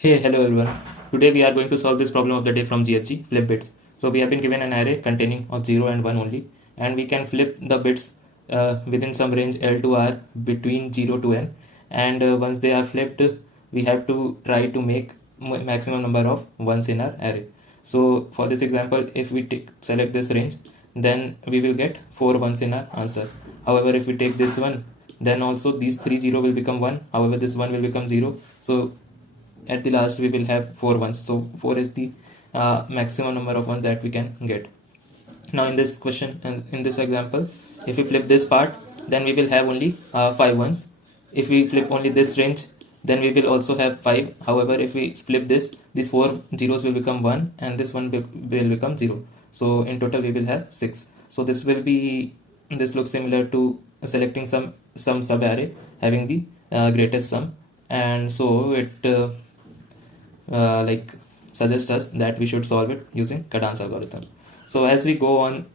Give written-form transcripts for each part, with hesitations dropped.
Hey, hello everyone. Today we are going to solve this problem of the day from GHG, flip bits. So we have been given an array containing of 0 and 1 only, and we can flip the bits within some range L to R between 0 to N, and once they are flipped, we have to try to make maximum number of ones in our array. So for this example, if we select this range, then we will get 4 ones in our answer. However, if we take this one, then also these 3 0 will become 1. However, this 1 will become 0. So at the last we will have 4 ones. So 4 is the maximum number of ones that we can get. Now in this question and in this example, if we flip this part, then we will have only 5 ones. If we flip only this range, then we will also have 5. However, if we flip this, these 4 zeros will become 1 and this one will become 0. So in total we will have 6. So this looks similar to selecting some sub array having the greatest sum, and so it like suggests us that we should solve it using Kadane's algorithm. So as we go on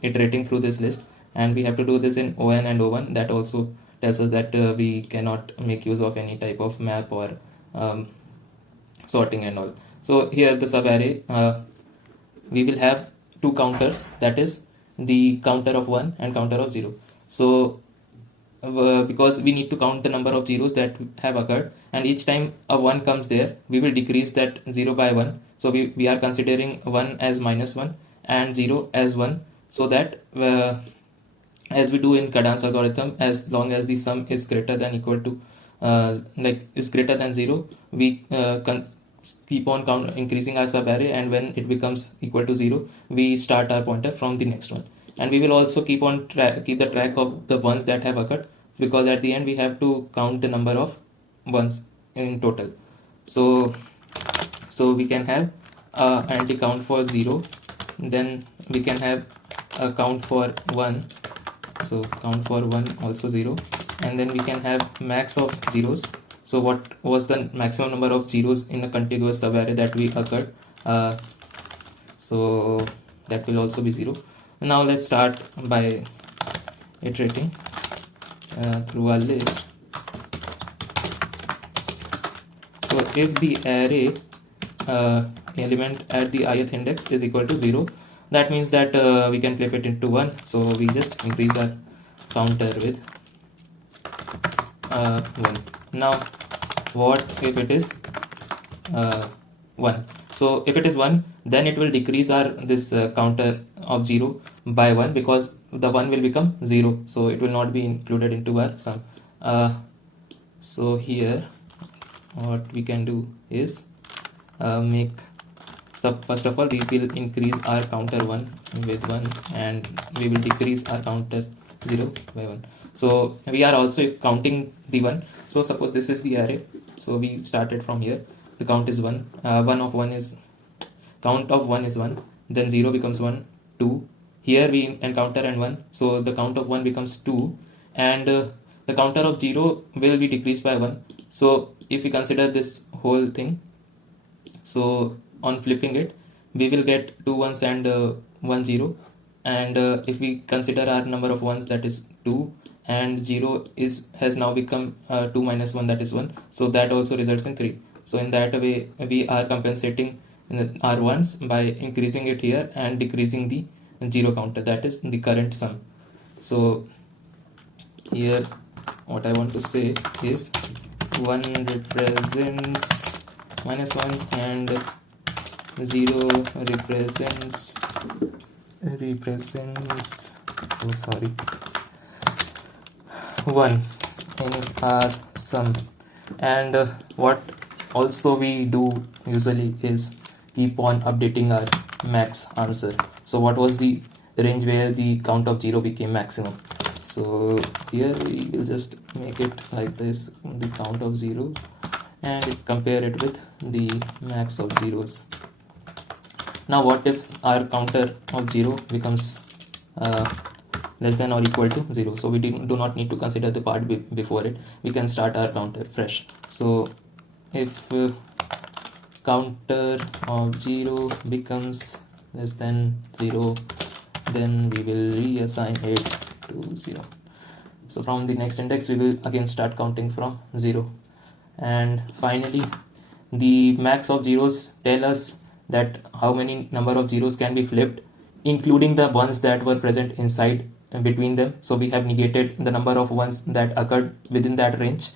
iterating through this list, and we have to do this in ON and O1, that also tells us that we cannot make use of any type of map or sorting and all. So here the sub array, we will have two counters, that is the counter of 1 and counter of 0. So because we need to count the number of zeros that have occurred, and each time a 1 comes there, we will decrease that 0 by 1. So we are considering 1 as -1 and 0 as 1, so that as we do in Kadane's algorithm, as long as the sum is greater than equal to is greater than 0, we keep on increasing our sub array, and when it becomes equal to 0, we start our pointer from the next one. And we will also keep the track of the ones that have occurred, because at the end we have to count the number of ones in total. So we can have anti count for 0, then we can have a count for 1, so count for 1 also 0, and then we can have max of zeros. So what was the maximum number of zeros in a contiguous subarray that we occurred, so that will also be 0. Now let's start by iterating through our list. So if the array element at the ith index is equal to 0, that means that we can flip it into 1. So we just increase our counter with 1. Now what if it is 1? So if it is 1, then it will decrease our this counter of 0 by 1, because the 1 will become 0, so it will not be included into our sum. So here what we can do is so first of all we will increase our counter 1 with 1, and we will decrease our counter 0 by 1. So we are also counting the 1. So suppose this is the array, so we started from here. The count is 1. Count of 1 is 1, then 0 becomes 1, 2. Here we encounter and 1, so the count of 1 becomes 2, and the counter of 0 will be decreased by 1. So if we consider this whole thing, so on flipping it, we will get 2 ones and 1 0, and if we consider our number of ones, that is 2, and 0 has now become 2 minus 1, that is 1, so that also results in 3. So in that way we are compensating our ones by increasing it here and decreasing the 0 counter, that is the current sum. So here what I want to say is 1 represents -1 and 0 represents oh sorry 1 in our sum. And what also we do usually is keep on updating our max answer. So what was the range where the count of 0 became maximum? So here we will just make it like this, the count of 0, and compare it with the max of zeros. Now what if our counter of 0 becomes less than or equal to 0? So we do not need to consider the part before it. We can start our counter fresh. So if counter of 0 becomes less than 0, then we will reassign it to 0. So from the next index we will again start counting from 0, and finally the max of zeros tell us that how many number of zeros can be flipped, including the ones that were present inside between them. So we have negated the number of ones that occurred within that range,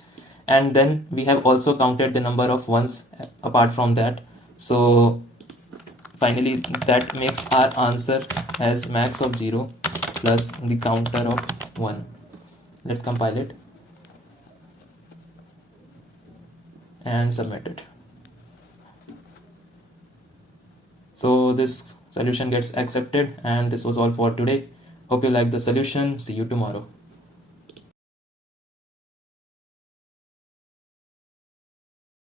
and then we have also counted the number of ones apart from that. So finally that makes our answer as max of 0 plus the counter of 1. Let's compile it and submit it. So this solution gets accepted, and this was all for today. Hope you like the solution. See you tomorrow.